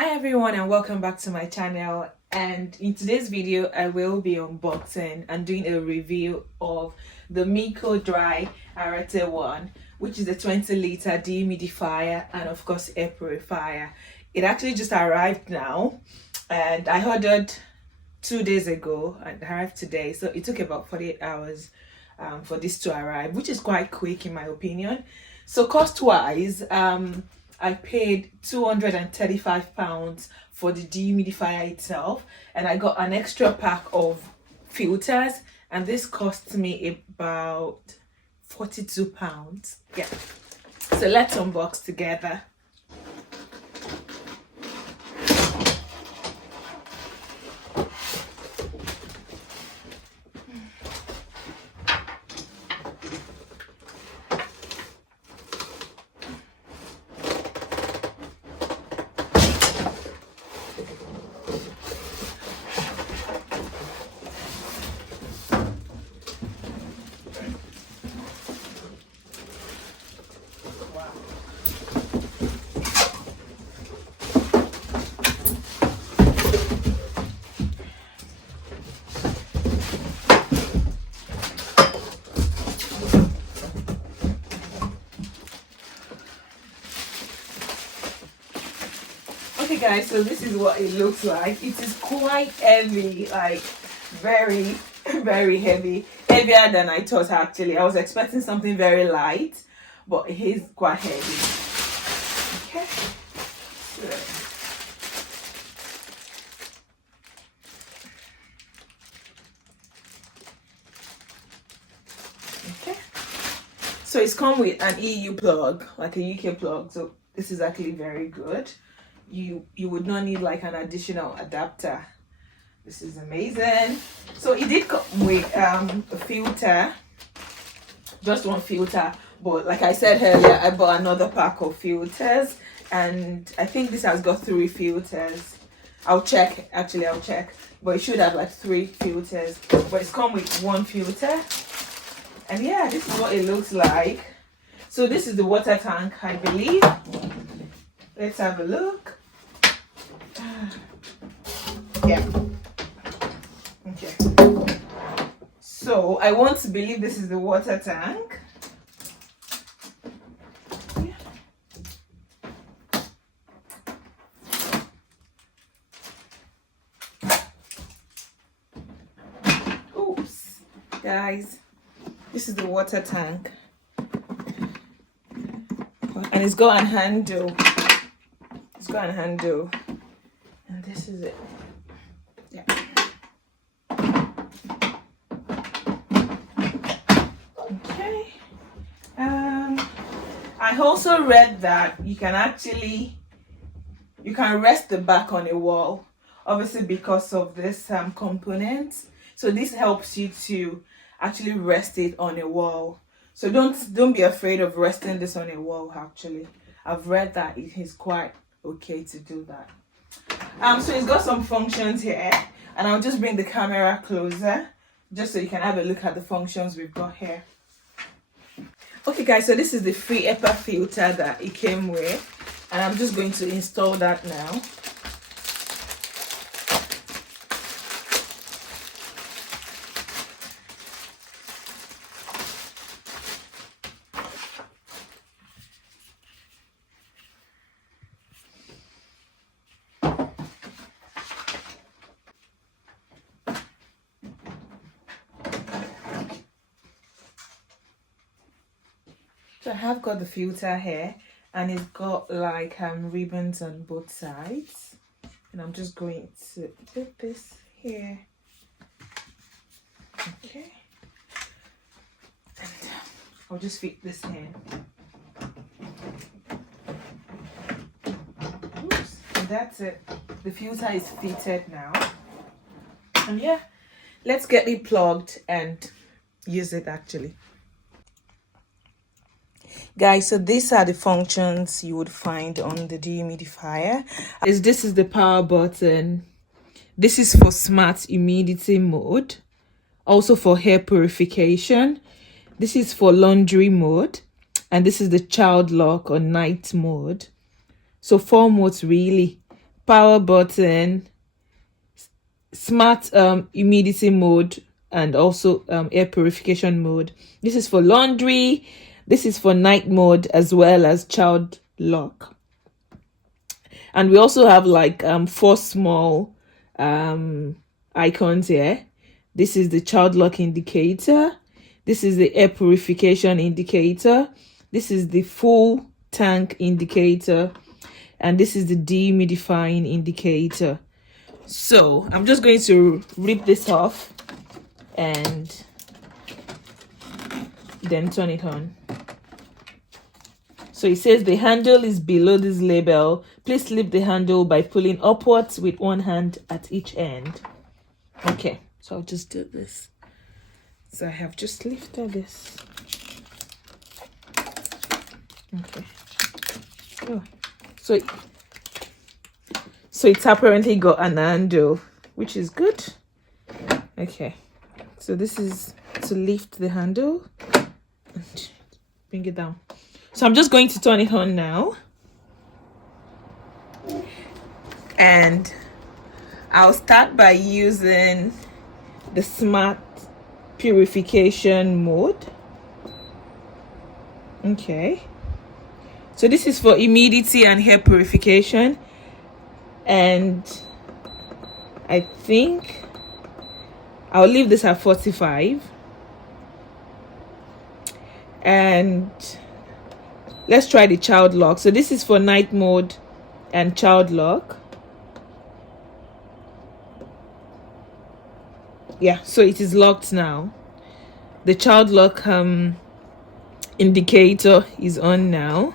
Hi everyone and welcome back to my channel, and in today's video I will be unboxing and doing a review of the MAECODRY ARETE ONE, which is a 20-liter dehumidifier and of course air purifier. It actually just arrived now and I ordered 2 days ago and arrived today, so it took about 48 hours for this to arrive, which is quite quick in my opinion. So cost wise, I paid £235 for the dehumidifier itself, and I got an extra pack of filters, and this cost me about £42. Yeah, so let's unbox together. Okay guys, so this is what it looks like. It is quite heavy, like very heavy, heavier than I thought. Actually, I was expecting something very light, but it is quite heavy. Okay, so it's come with an EU plug, like a UK plug, so this is actually very good. You would not need like an additional adapter. This is amazing. So it did come with a filter, just one filter, but like I said earlier, I bought another pack of filters, and I think this has got 3 filters. I'll check, but it should have like 3 filters, but it's come with 1 filter. And yeah, this is what it looks like. So this is the water tank, I believe. Let's have a look. Yeah. Okay. So I want to believe this is the water tank. Yeah. Oops, guys. This is the water tank. And it's got a handle. And this is it. Yeah. Okay. I also read that you can rest the back on a wall, obviously because of this component. So this helps you to actually rest it on a wall. So don't be afraid of resting this on a wall. Actually, I've read that it is quite okay to do that. So it's got some functions here, and I'll just bring the camera closer just so you can have a look at the functions we've got here. Okay guys, so this is the free HEPA filter that it came with, and I'm just going to install that now. So I have got the filter here, and it's got like ribbons on both sides, and I'm just going to put this here. Okay, and I'll just fit this in. Oops, and that's it. The filter is fitted now, and yeah, let's get it plugged and use it actually. Guys, so these are the functions you would find on the dehumidifier. This is the power button. This is for smart humidity mode, also for hair purification. This is for laundry mode, and this is the child lock or night mode. So 4 modes really. power button, smart humidity mode, and also air purification mode. This is for laundry, this is for night mode, as well as child lock. And we also have like 4 small icons here. This is the child lock indicator, this is the air purification indicator, this is the full tank indicator, and this is the dehumidifying indicator. So I'm just going to rip this off and then turn it on. So it says the handle is below this label. Please lift the handle by pulling upwards with one hand at each end. Okay, so I'll just do this. So I have just lifted this. Okay. Oh. So it's apparently got an handle, which is good. Okay, so this is to lift the handle and bring it down. So I'm just going to turn it on now, and I'll start by using the smart purification mode. Okay, so this is for humidity and air purification, and I think I'll leave this at 45. And let's try the child lock. So this is for night mode and child lock. Yeah, so it is locked now. The child lock indicator is on now.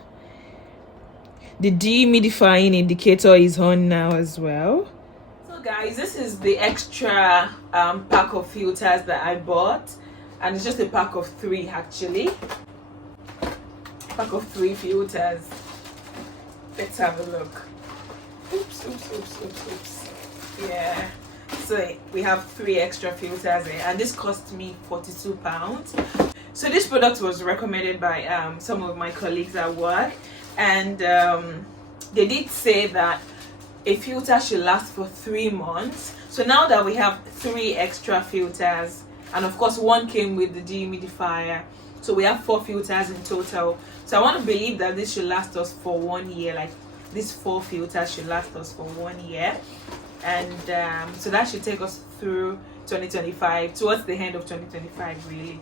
The dehumidifying indicator is on now as well. So guys, this is the extra pack of filters that I bought, and it's just a pack of 3 actually. Pack of 3 filters. Let's have a look. Oops. Yeah, so we have 3 extra filters here, and this cost me £42. So this product was recommended by some of my colleagues at work, and they did say that a filter should last for 3 months. So now that we have 3 extra filters, and of course 1 came with the dehumidifier, so we have 4 filters in total. So I want to believe that this should last us for 1 year. Like these 4 filters should last us for 1 year, and so that should take us through 2025, towards the end of 2025 really.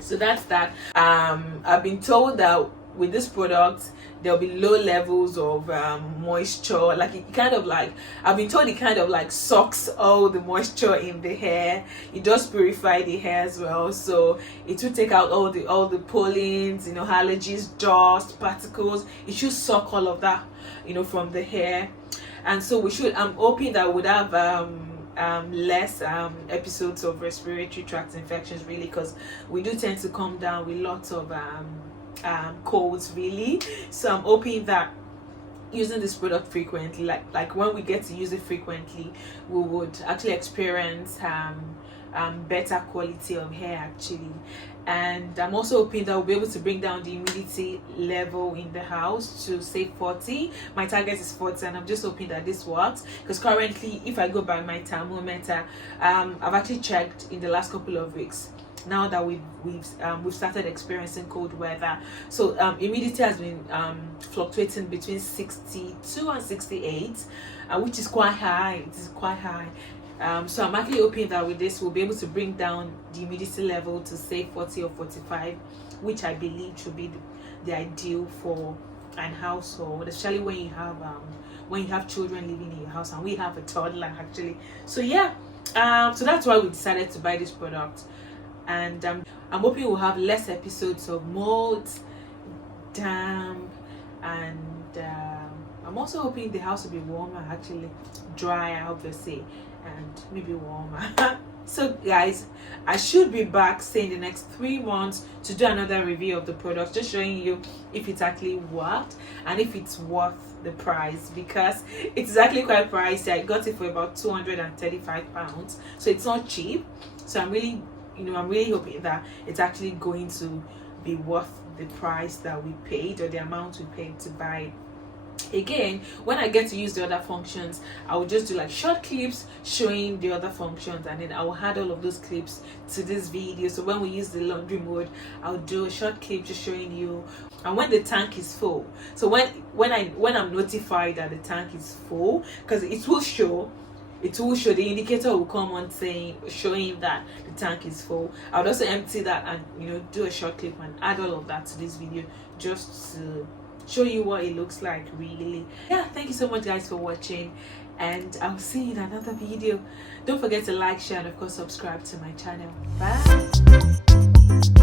So that's that. I've been told that with this product there'll be low levels of moisture. Like it kind of like, I've been told it kind of like sucks all the moisture in the hair. It does purify the hair as well, so it will take out all the pollens, you know, allergies, dust, particles. It should suck all of that, you know, from the hair. And so I'm hoping that we'd have less episodes of respiratory tract infections really, because we do tend to come down with lots of colds really. So I'm hoping that using this product frequently, like when we get to use it frequently, we would actually experience better quality of hair actually. And I'm also hoping that we'll be able to bring down the humidity level in the house to say 40. My target is 40, and I'm just hoping that this works, because currently if I go by my thermometer, I've actually checked in the last couple of weeks now that we've started experiencing cold weather. So humidity has been fluctuating between 62 and 68, which is quite high. It is quite high. So I'm actually hoping that with this we'll be able to bring down the humidity level to say 40 or 45, which I believe should be the ideal for an household, especially when you have children living in your house, and we have a toddler actually. So yeah, so that's why we decided to buy this product. And I'm hoping we'll have less episodes of molds, damp, and I'm also hoping the house will be warmer, actually drier obviously, and maybe warmer. So guys, I should be back say in the next 3 months to do another review of the product, just showing you if it actually worked and if it's worth the price, because it's actually quite pricey. I got it for about £235, so it's not cheap. So I'm really hoping that it's actually going to be worth the price that we paid, or the amount we paid to buy it. Again, when I get to use the other functions, I will just do like short clips showing the other functions, and then I will add all of those clips to this video. So when we use the laundry mode, I'll do a short clip just showing you, and when the tank is full. So when I'm notified that the tank is full, because it will show, the indicator will come on showing that the tank is full. I would also empty that and do a short clip and add all of that to this video just to show you what it looks like really. Yeah, thank you so much guys for watching, and I'll see you in another video. Don't forget to like, share, and of course subscribe to my channel. Bye.